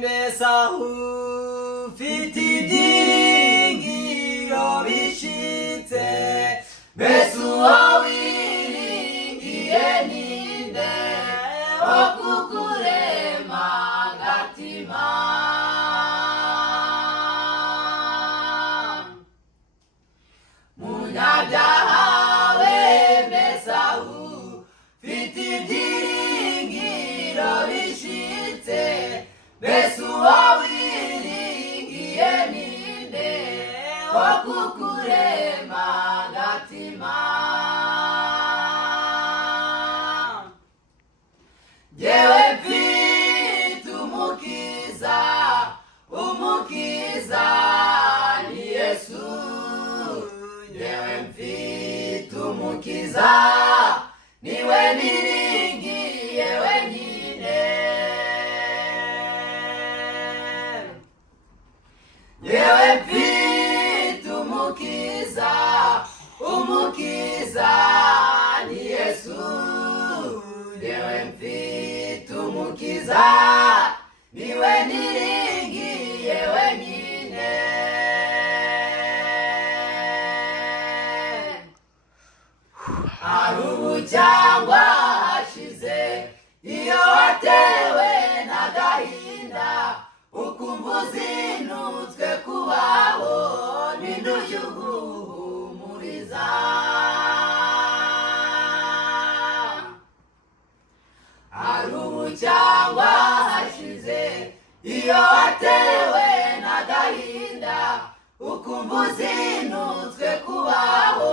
Besahu fitidingiro bishitse Besu wiringiye ninde okukurema gatima Munyabyaha we Besahu fitidingiro bishitse Besu wiringiye ninde okukurema gatima Jewe mfite umukiza ni Yesu Jewe mfite umukiza niwe niringiye wenyine Jewe mfite umukiza ni Yesu Jewe mfite umukiza niwe niringiye wenyine Arubu cyangwa hashize iyo watewe n'agahinda ukumva uzinutswe kubaho n'indushyi uguhumuriza Arubu cyangwa hashize iyo watewe n'agahinda ukumva uzinutswe kubaho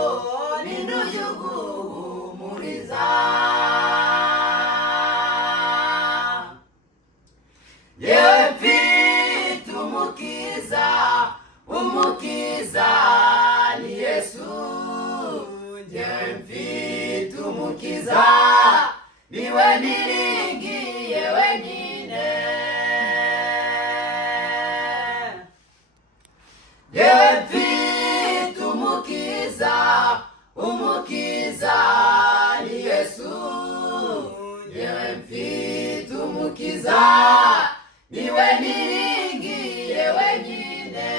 n'indushyi uguhumuriza Yewe mfite umukiza ni Yesu Yewe mfite umukiza niwe niringiye wenyine Yewe mfite umukiza ni Yesu Yewe mfite umukiza niwe niringiye wenyine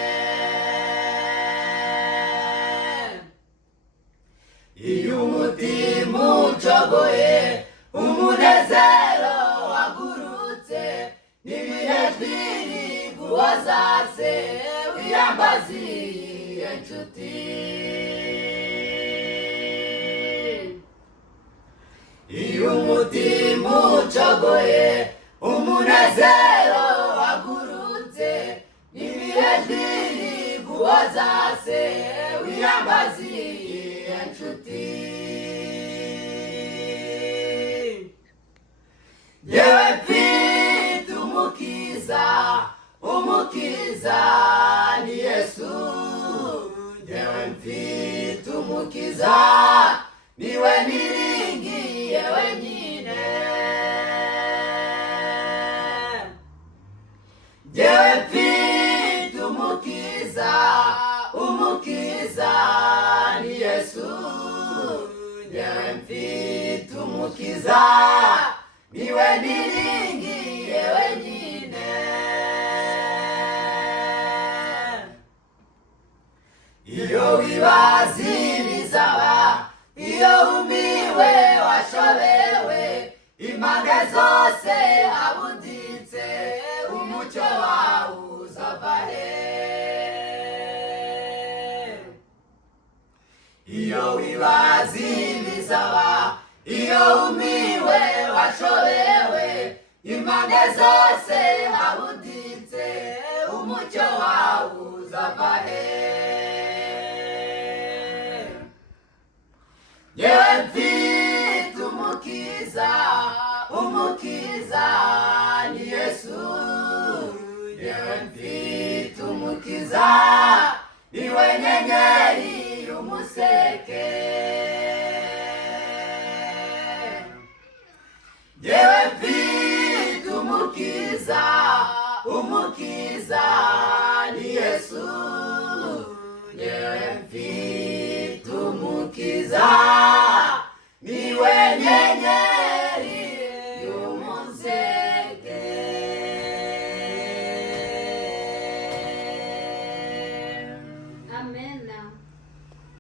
Iyo umutima ucogoye umunezero wagurutse n'ibirejwi guhozase wiyambaziye nshuti Iyo umutima ucogoye umunezero wagurutse n'ibirejwi guhozase wiyambaziye nshuti Yewe mfite umukiza ni Yesu Yewe mfite umukiza niwe niringiye wenyine Yewe mfite umukiza ni Yesu Yewe mfite umukiza niwe niringiye wenyine Iyo wibazibizaba iyo umiwe washobewe impande zose habuditse umucyo wawe uzava he Iyo wibazibizaba iyo umiwe washobewe impande zose habuditse umucyo wawe uzava he Yewe mfite umukiza ni Yesu Yewe mfite umukiza niwe nyenyeri y'umuseke Yewe mfite umukiza ni Yesu Yewe mfite umukiza niwe nyenyeri